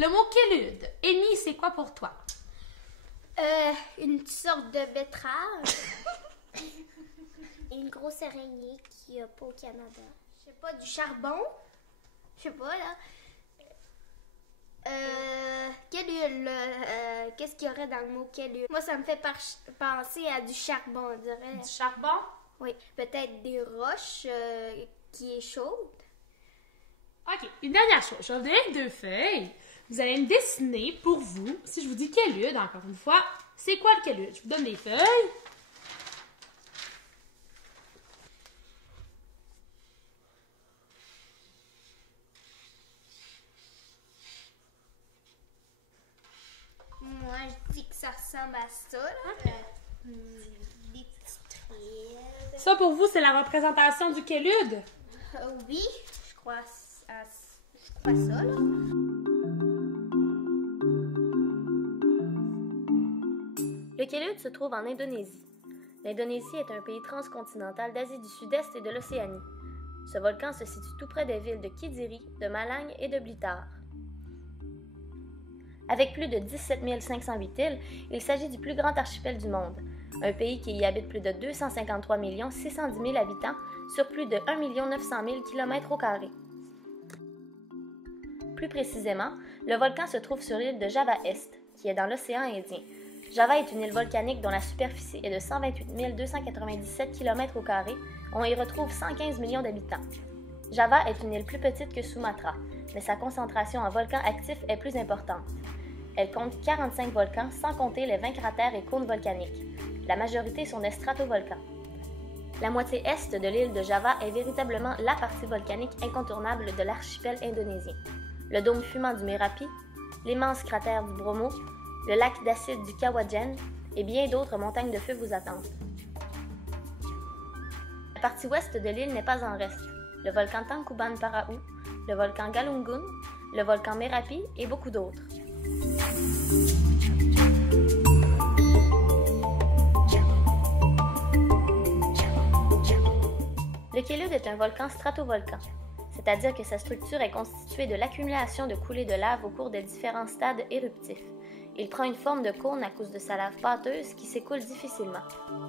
Le mot kélude. Amy, c'est quoi pour toi? Une sorte de betterave. Une grosse araignée qu'il n'y a pas au Canada. Je sais pas, du charbon. Je sais pas, là. Quelle qu'est-ce qu'il y aurait dans le mot quelle? Moi, ça me fait penser à du charbon, on dirait. Du charbon? Oui, peut-être des roches qui est chaude. OK, une dernière chose. Je vais vous donner 2 feuilles. Vous allez me dessiner pour vous, si je vous dis kélude, encore une fois, c'est quoi le kélude? Je vous donne des feuilles. Moi, je dis que ça ressemble à ça, là. Des petites fils. Ça, pour vous, c'est la représentation du kélude? Oui, je crois ça, là. Le kélude se trouve en Indonésie. L'Indonésie est un pays transcontinental d'Asie du Sud-Est et de l'Océanie. Ce volcan se situe tout près des villes de Kidiri, de Malang et de Blitar. Avec plus de 17 508 îles, il s'agit du plus grand archipel du monde, un pays qui y habite plus de 253 610 000 habitants sur plus de 1 900 000 km². Plus précisément, le volcan se trouve sur l'île de Java Est, qui est dans l'océan Indien. Java est une île volcanique dont la superficie est de 128 297 km². On y retrouve 115 millions d'habitants. Java est une île plus petite que Sumatra, mais sa concentration en volcans actifs est plus importante. Elle compte 45 volcans, sans compter les 20 cratères et cônes volcaniques. La majorité sont des stratovolcans. La moitié est de l'île de Java est véritablement la partie volcanique incontournable de l'archipel indonésien. Le dôme fumant du Merapi, l'immense cratère du Bromo, le lac d'acide du Kawajan et bien d'autres montagnes de feu vous attendent. La partie ouest de l'île n'est pas en reste. Le volcan Tangkuban Parahu, le volcan Galunggung, le volcan Merapi et beaucoup d'autres. Le kélude est un volcan stratovolcan, c'est-à-dire que sa structure est constituée de l'accumulation de coulées de lave au cours des différents stades éruptifs. Il prend une forme de cône à cause de sa lave pâteuse qui s'écoule difficilement.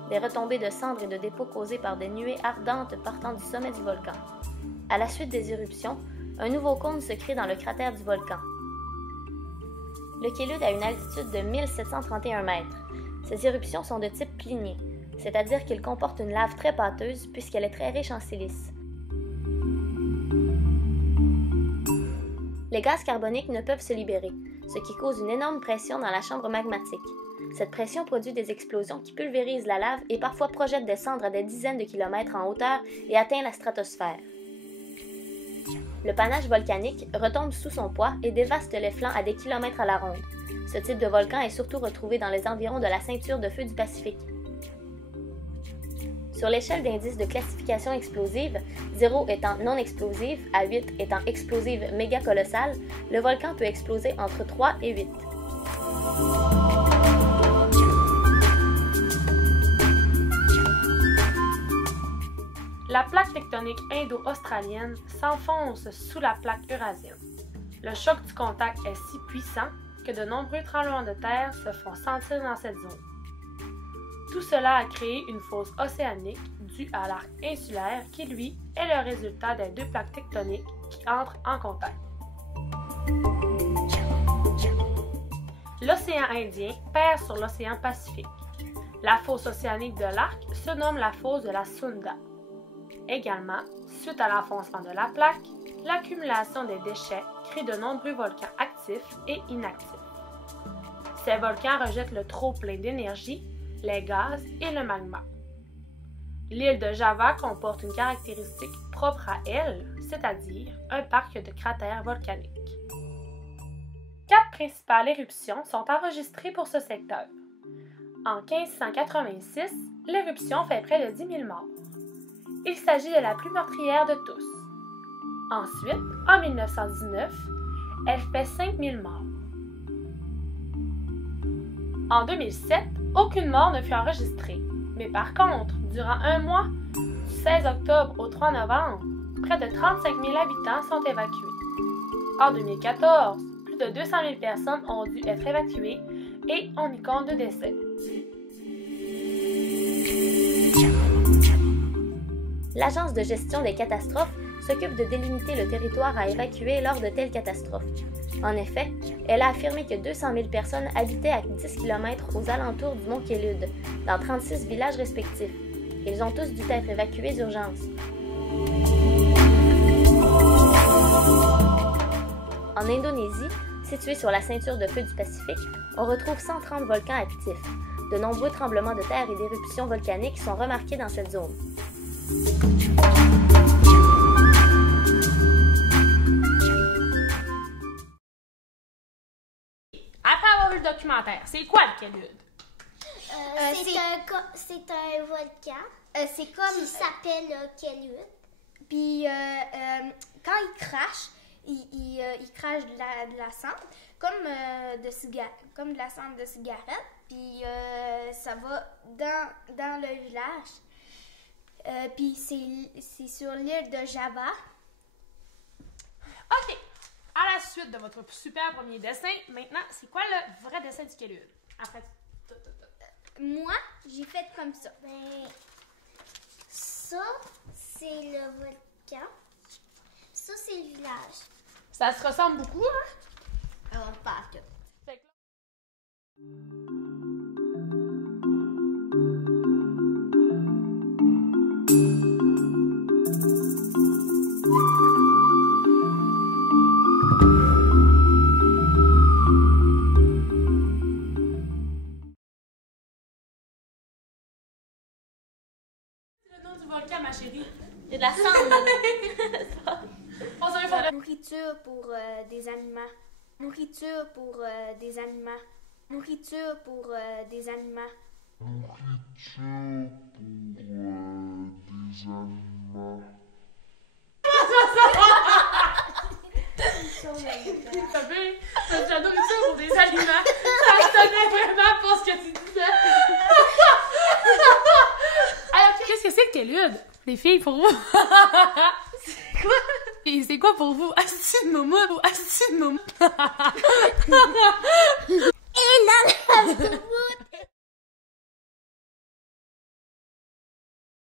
Des retombées de cendres et de dépôts causées par des nuées ardentes partant du sommet du volcan. À la suite des éruptions, un nouveau cône se crée dans le cratère du volcan. Le kélude a une altitude de 1731 mètres. Ces éruptions sont de type plinier, c'est-à-dire qu'il comporte une lave très pâteuse puisqu'elle est très riche en silice. Les gaz carboniques ne peuvent se libérer, ce qui cause une énorme pression dans la chambre magmatique. Cette pression produit des explosions qui pulvérisent la lave et parfois projettent des cendres à des dizaines de kilomètres en hauteur et atteint la stratosphère. Le panache volcanique retombe sous son poids et dévaste les flancs à des kilomètres à la ronde. Ce type de volcan est surtout retrouvé dans les environs de la ceinture de feu du Pacifique. Sur l'échelle d'indices de classification explosive, 0 étant non explosive, à 8 étant explosive méga colossale, le volcan peut exploser entre 3 et 8. La plaque tectonique indo-australienne s'enfonce sous la plaque eurasienne. Le choc du contact est si puissant que de nombreux tremblements de terre se font sentir dans cette zone. Tout cela a créé une fosse océanique due à l'arc insulaire qui, lui, est le résultat des 2 plaques tectoniques qui entrent en contact. L'océan Indien perd sur l'océan Pacifique. La fosse océanique de l'arc se nomme la fosse de la Sunda. Également, suite à l'enfoncement de la plaque, l'accumulation des déchets crée de nombreux volcans actifs et inactifs. Ces volcans rejettent le trop-plein d'énergie, les gaz et le magma. L'île de Java comporte une caractéristique propre à elle, c'est-à-dire un parc de cratères volcaniques. 4 principales éruptions sont enregistrées pour ce secteur. En 1586, l'éruption fait près de 10 000 morts. Il s'agit de la plus meurtrière de tous. Ensuite, en 1919, elle fait 5 000 morts. En 2007, aucune mort ne fut enregistrée, mais par contre, durant un mois, du 16 octobre au 3 novembre, près de 35 000 habitants sont évacués. En 2014, plus de 200 000 personnes ont dû être évacuées et on y compte 2 décès. L'Agence de gestion des catastrophes s'occupe de délimiter le territoire à évacuer lors de telles catastrophes. En effet, elle a affirmé que 200 000 personnes habitaient à 10 km aux alentours du mont Kelud, dans 36 villages respectifs. Ils ont tous dû être évacués d'urgence. En Indonésie, située sur la ceinture de feu du Pacifique, on retrouve 130 volcans actifs. De nombreux tremblements de terre et d'éruptions volcaniques sont remarqués dans cette zone. Après avoir vu le documentaire, c'est quoi le Kelud? C'est un volcan. C'est comme qui s'appelle Kelud. Puis quand il crache, il crache de la cendre, comme de la cendre de cigarette. Puis ça va dans le village. Puis c'est sur l'île de Java. OK. À la suite de votre super premier dessin, maintenant, c'est quoi le vrai dessin du Kelud? Après, Moi, j'ai fait comme ça. Ben, ça, c'est le volcan. Ça, c'est le village. ça se ressemble beaucoup, hein? Pas tout. Fait que le nom du volcan, ma chérie. Il y a de la cendre. On s'en fait le... Nourriture pour des animaux. Nourriture pour des animaux. Nourriture pour des animaux. C'est la nourriture pour des aliments. Ça se tenait vraiment pour ce que tu disais. Alors, qu'est-ce que c'est que Kelud? Les filles, pour vous? C'est quoi? Et c'est quoi pour vous? Asti de momo ou asti de momo? Et là,